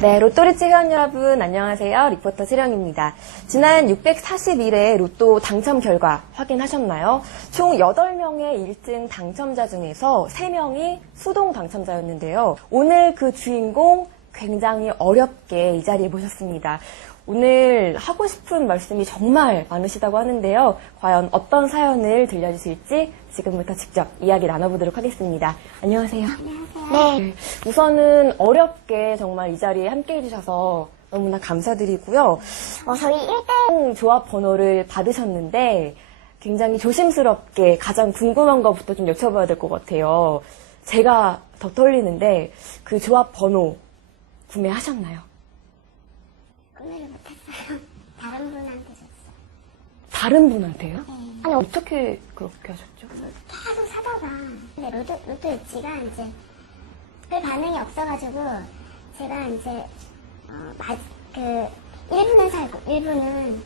네, 로또리 찍은 여러분 안녕하세요. 리포터 세령입니다. 지난 641회 로또 당첨 결과 확인하셨나요? 총 8명의 1등 당첨자 중에서 3명이 수동 당첨자였는데요. 오늘 그 주인공 굉장히 어렵게 이 자리에 모셨습니다. 오늘 하고 싶은 말씀이 정말 많으시다고 하는데요. 과연 어떤 사연을 들려주실지 지금부터 직접 이야기 나눠보도록 하겠습니다. 안녕하세요. 네. 우선은 어렵게 정말 이 자리에 함께 해주셔서 너무나 감사드리고요. 어, 저희 1등 조합 번호를 받으셨는데 굉장히 조심스럽게 가장 궁금한 것부터 좀 여쭤봐야 될 것 같아요. 제가 더 떨리는데 그 조합 번호 구매하셨나요? 구매를 못했어요. 다른 분한테 줬어요. 다른 분한테요? 네. 아니 어떻게 그렇게 하셨죠? 계속 사다가 근데 로또, 로또 일지가 이제 별 반응이 없어가지고 제가 이제 어, 마, 그 1분은 살고 1분은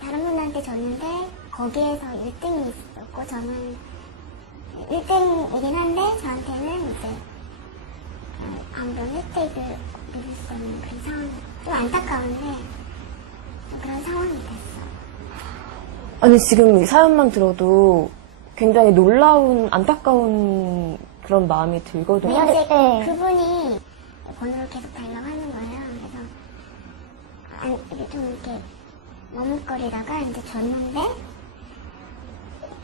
다른 분한테 줬는데 거기에서 1등이 있었고 저는 1등이긴 한데 저한테는 이제 어, 아무런 혜택을 누릴 수 없는 그런 상황 좀 안타까운데 좀 그런 상황이 됐어. 아니 지금 이 사연만 들어도 굉장히 놀라운 안타까운 그런 마음이 들거든요. 근데 이제 그분이 번호를 계속 달라고 하는 거예요. 그래서 안, 이게 좀 이렇게 머뭇거리다가 이제 줬는데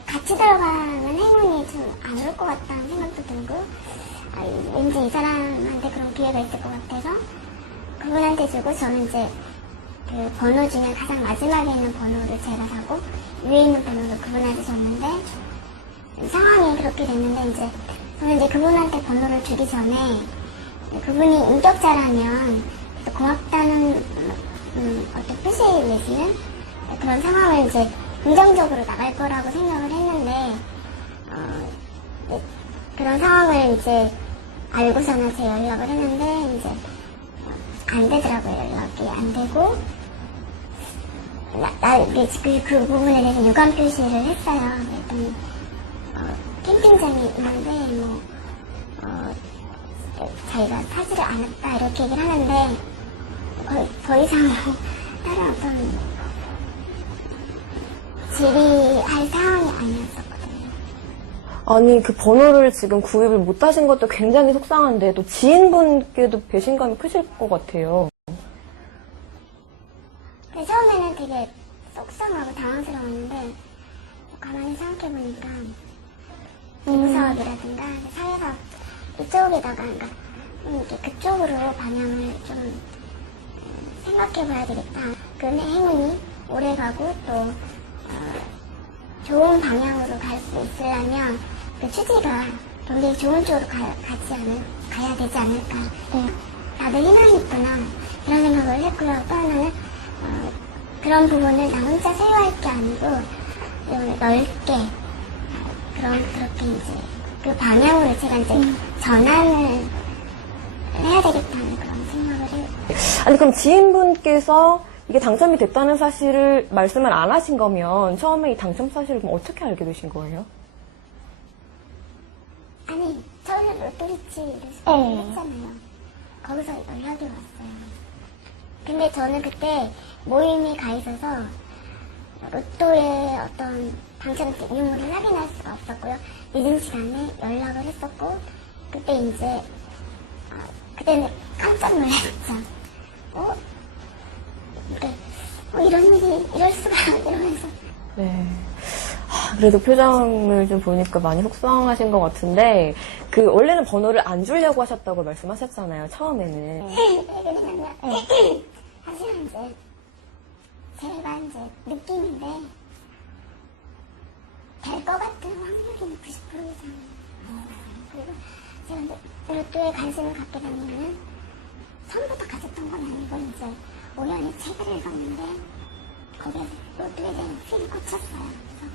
같이 들어가면 행운이 좀 안 올 것 같다는 생각도 들고 아, 왠지 이 사람한테 그런 기회가 있을 것 같아서 그분한테 주고 저는 이제 그 번호 중에 가장 마지막에 있는 번호를 제가 사고 위에 있는 번호를 그분한테 줬는데 상황이 그렇게 됐는데 이제 저는 이제 그분한테 번호를 주기 전에 그분이 인격자라면 고맙다는 음, 어떤 뜻을 내지는 그런 상황을 이제 긍정적으로 나갈 거라고 생각을 했는데 어, 네, 그런 상황을 이제 알고서는 제 연락을 했는데 이제 안 되더라고요 연락이 안 되고 나, 나, 그, 그, 그 부분에 대해서 유감 표시를 했어요. 그랬더니, 어, 캠핑장이 있는데, 뭐, 어, 자기가 사지를 않았다, 이렇게 얘기를 하는데, 더, 더 이상 뭐, 다른 어떤, 질의할 상황이 아니었었거든요. 아니 그 번호를 지금 구입을 못 하신 것도 굉장히 속상한데 또 지인분께도 배신감이 크실 것 같아요. 근데 처음에는 되게 속상하고 당황스러웠는데, 가만히 생각해보니까, 기부사업이라든가 사회사업 이쪽에다가 그러니까 좀 이렇게 그쪽으로 방향을 좀 생각해봐야 되겠다. 그 행운이 오래가고 또 어, 좋은 방향으로 갈 수 있으려면 그 취지가 굉장히 좋은 쪽으로 가, 가지 않을, 가야 되지 않을까. 다들 희망이 있구나. 이런 생각을 했고요. 또 하나는 어, 그런 부분을 나 혼자 소유할 게 아니고 좀 넓게 그런 그렇게 이제 그 방향으로 제가 이제 전환을 해야 되겠다는 그런 생각을 해요. 아니 그럼 지인분께서 이게 당첨이 됐다는 사실을 말씀을 안 하신 거면 처음에 이 당첨 사실을 그럼 어떻게 알게 되신 거예요? 아니 저는 로또리치를 했잖아요. 거기서 연락이 왔어요. 근데 저는 그때 모임이 가 있어서 로또의 어떤 당첨 유무를 확인할 수가 없었고요. 늦은 시간에 연락을 했었고 그때 이제 아, 그때는 깜짝 놀랐죠. 어? 그래. 어, 이런 일이 이럴 수가 이러면서 네. 하, 그래도 표정을 좀 보니까 많이 속상하신 것 같은데 그 원래는 번호를 안 주려고 하셨다고 말씀하셨잖아요 처음에는. 네, 왜냐면 사실은 이제 제가 이제 느낌인데 될 것 같은 확률이 90% 이상 그리고 제가 이제 로또에 관심을 갖게 된 이유는 처음부터 가졌던 건 아니고 이제 우연히 책을 읽었는데 거기에 로또에 대한 필이 꽂혔어요. 그래서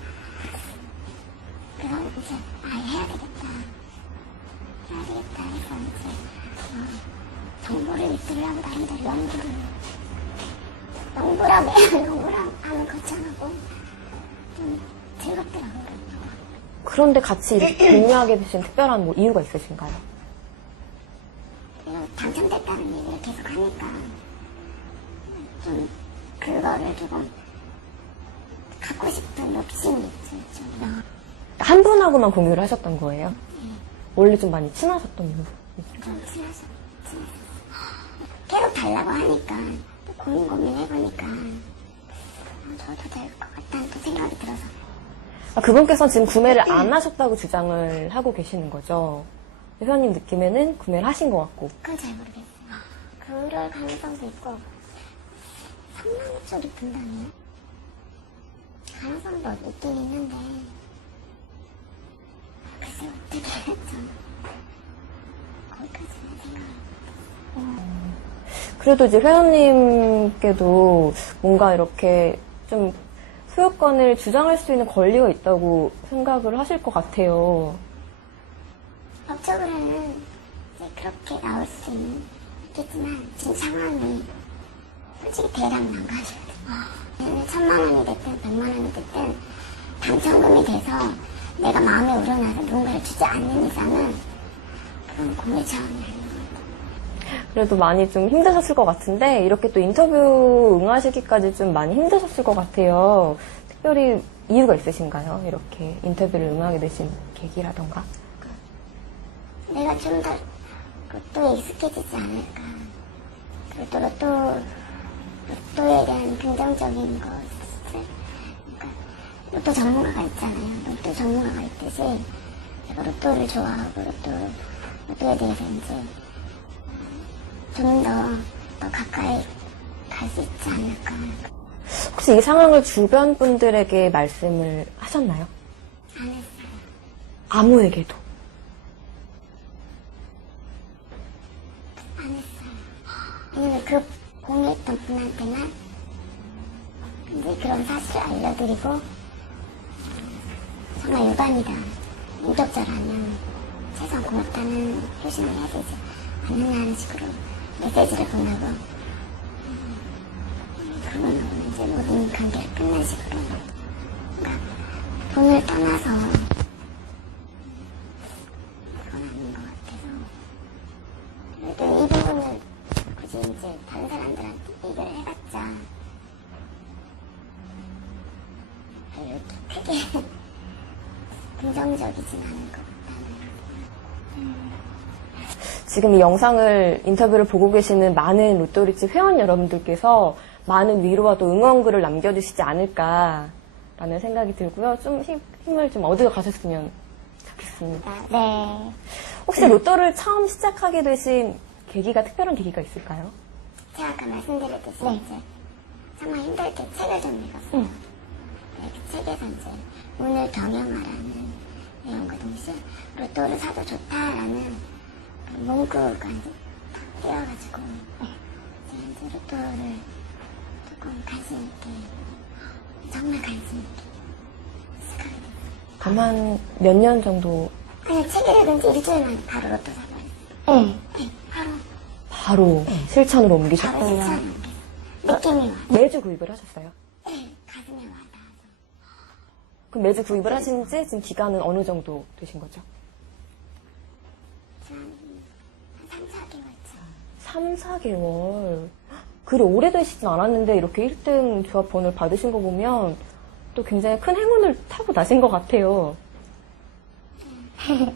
그럼 이제 아 해야 되겠다 해야 되겠다 해서 이제 어, 정보를 입수하고 나름대로 연구를 농부라고 농부랑 하는 거창하고 좀 즐겁더라고요. 그런데 같이 이렇게 공유하게 되신 특별한 뭐 이유가 있으신가요? 당첨됐다는 얘기를 계속 하니까 좀 그거를 조금 갖고 싶은 욕심이 있죠. 좀. 한 분하고만 공유를 하셨던 거예요? 원래 좀 많이 친하셨던 분. 좀 친하죠. 친하죠. 계속 달라고 하니까 또 고민 고민해보니까 아, 저도 될 것 같다는 또 생각이 들어서 아, 그분께서 지금 구매를 안 하셨다고 주장을 하고 계시는 거죠. 회원님 느낌에는 구매를 하신 것 같고. 그건 잘 모르겠어요. 그럴 가능성도 있고 3만 원 쪽이 분다네요. 가능성도 있긴 있는데 글쎄 어떻게 좀 거기까지는 생각 그래도 이제 회원님께도 뭔가 이렇게 좀 소유권을 주장할 수 있는 권리가 있다고 생각을 하실 것 같아요. 법적으로는 이제 그렇게 나올 수 있겠지만 지금 상황이 솔직히 대략 망가져요. 얘는 천만 원이 됐든 백만 원이 됐든 당첨금이 돼서 내가 마음에 우러나서 누군가를 주지 않는 이상은 그건 공유 차원이 아니에요. 그래도 많이 좀 힘드셨을 것 같은데 이렇게 또 인터뷰 응하시기까지 좀 많이 힘드셨을 것 같아요. 특별히 이유가 있으신가요? 이렇게 인터뷰를 응하게 되신 계기라던가? 내가 좀 더 로또에 익숙해지지 않을까. 그리고 또 로또, 긍정적인 것을, 그러니까 로또 전문가가 있잖아요. 로또 전문가가 있듯이 제가 로또를 좋아하고 로또, 로또에 대해서 이제 좀 더, 더 가까이 갈 수 있지 않을까. 혹시 이 상황을 주변 분들에게 말씀을 하셨나요? 안 했어요. 아무에게도. 안 했어요. 왜냐면 그 공유했던 분한테만 이제 그런 사실을 알려드리고 정말 유감이다. 인격자라면 최소한 고맙다는 표시를 해야 되지 않느냐는 식으로 메시지를 보내고 음, 그분하고는 이제 모든 관계를 끝낸 식으로 그러니까 돈을 떠나서 그건 아닌 것 같아서 그래도 이 부분을 굳이 이제 다른 사람들한테 얘기를 해봤자 별로 이렇게 크게 긍정적이진 않을 것 같다는 지금 이 영상을 인터뷰를 보고 계시는 많은 로또리집 회원 여러분들께서 많은 위로와 또 응원글을 남겨주시지 않을까라는 생각이 들고요. 좀 힘, 힘을 좀 얻어 가셨으면 좋겠습니다. 네. 혹시 로또를 처음 시작하게 되신 계기가 특별한 계기가 있을까요? 제가 아까 말씀드렸듯이 이제 정말 힘들 때 책을 좀 읽었어요. 네, 그 책에서 이제 운을 경영하라는 내용과 동시에 로또를 사도 좋다라는 그딱 띄어가지고 제가 이제 로또를 조금 관심 있게 정말 관심 있게 시작하게 됐어요. 다만 몇 년 정도 그냥 책 읽은 지 일주일 만에 바로 로또 사버렸어요. 네. 네, 바로 바로 실천으로 바로 옮기셨고 실천을 느낌이 와요. 매주 구입을 하셨어요? 네, 가슴에 와닿아서. 그럼 매주 구입을 하신 지 지금 기간은 어느 정도 되신 거죠? 한 3, 4개월 차. 3, 4개월. 그리 오래되시진 않았는데 이렇게 1등 조합 번호를 받으신 거 보면 또 굉장히 큰 행운을 타고 나신 것 같아요.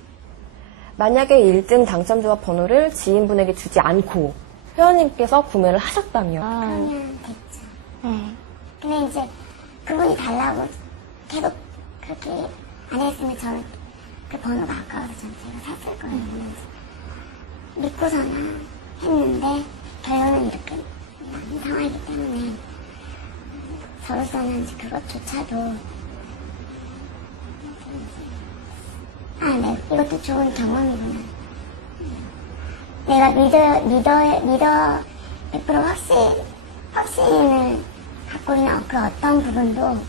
만약에 1등 당첨 조합 번호를 지인분에게 주지 않고 회원님께서 구매를 하셨다면 그러면 됐죠. 네. 근데 이제 그분이 달라고 계속 그렇게 안 했으면 저는 그 번호가 아까워서 전 제가 샀을 거예요. 믿고서나 했는데 결론은 이렇게 이 상황이기 때문에 이제 그것조차도 아, 네. 이것도 좋은 경험이구나. 내가 믿어, 믿어, 믿어, 100% 확신, 확신을 갖고 있는 그 어떤 부분도 어,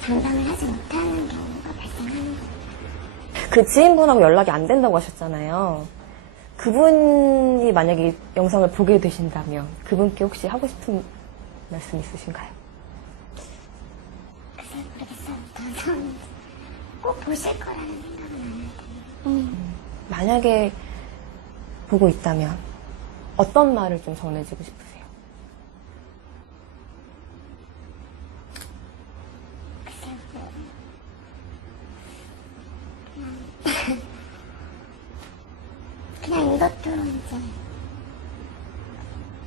장담을 하지 못하는 경우가 발생하는 거예요. 그 지인분하고 연락이 안 된다고 하셨잖아요. 그분이 만약에 이 영상을 보게 되신다면 그분께 혹시 하고 싶은 말씀 있으신가요? 글쎄 모르겠어요. 저는 꼭 보실 거라는 생각은 안할 텐데. 만약에 보고 있다면 어떤 말을 좀 전해주고 싶으세요 뭐. 그냥, 그냥 이제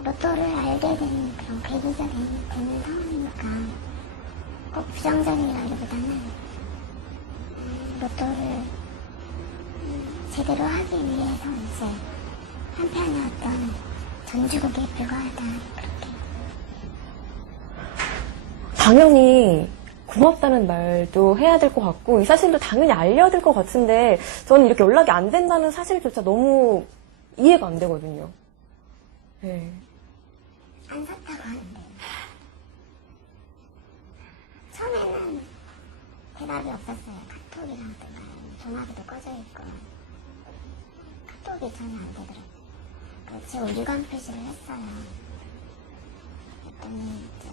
로또를 알게 된 그런 계기가 된- 되는 상황이니까 꼭 부정적이라기보다는 음, 로또를 음, 제대로 하기 위해서 이제 한편의 어떤 전주곡에 불과하다 그렇게. 당연히 고맙다는 말도 해야 될 것 같고 이 사실도 당연히 알려야 될 것 같은데 저는 이렇게 연락이 안 된다는 사실조차 너무 이해가 안 되거든요. 네. 안 샀다고 하는데 처음에는 대답이 없었어요. 카톡이랑 전화기도 꺼져 있고 카톡이 전혀 안 되더라고요. 그래서 제가 유감 표시를 했어요. 그랬더니 이제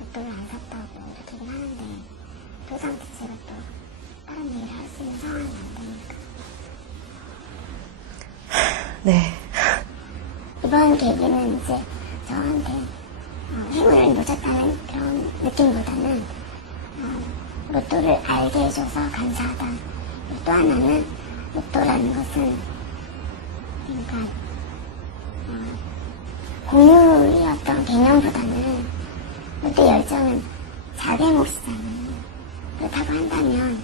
로또를 안 샀다고 이렇게 긴 하는데 그 상태 제가 또 다른 얘기를 할 수 있는 상황이 안 되니까 네. 이번 계기는 이제 저한테 어, 행운을 놓쳤다는 그런 느낌보다는 어, 로또를 알게 해줘서 감사하다. 또 하나는 로또라는 것은 그러니까 어, 공유의 어떤 개념보다는 로또 열정은 자기의 몫이잖아요. 그렇다고 한다면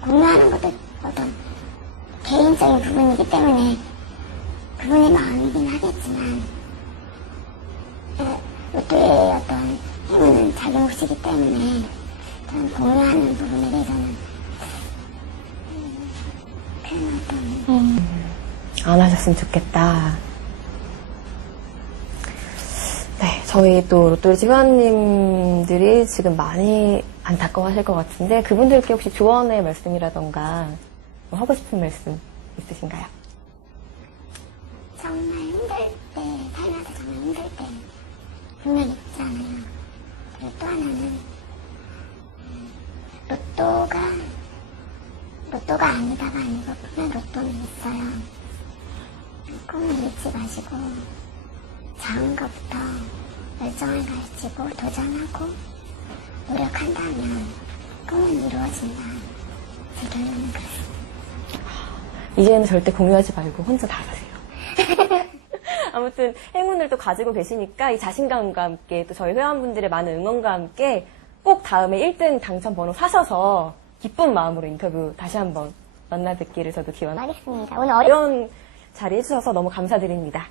공유하는 것도 어떤 개인적인 부분이기 때문에 그분의 마음이긴 하겠지만 어, 로또의 어떤 행운은 자기 몫이기 때문에 저는 공유하는 부분에 대해서는 음, 안 하셨으면 좋겠다. 네, 저희 또 로또리지 회원님들이 지금 많이 안타까워하실 것 같은데 그분들께 혹시 조언의 말씀이라던가 뭐 하고 싶은 말씀 있으신가요? 정말 힘들 때 살면서 정말 힘들 때 분명히 있잖아요. 그리고 또 하나는 음, 로또가 로또가 아니다가 아니고 분명 로또는 있어요. 꿈을 잃지 마시고 작은 것부터 열정을 가지고 도전하고 노력한다면 꿈은 이루어진다. 제 결론은 그렇습니다. 이제는 절대 공유하지 말고 혼자 다 사세요. 아무튼 행운을 또 가지고 계시니까 이 자신감과 함께 또 저희 회원분들의 많은 응원과 함께 꼭 다음에 1등 당첨 번호 사셔서 기쁜 마음으로 인터뷰 다시 한번 만나 뵙기를 저도 기원하겠습니다. 오늘 어려 이런 자리 해주셔서 너무 감사드립니다.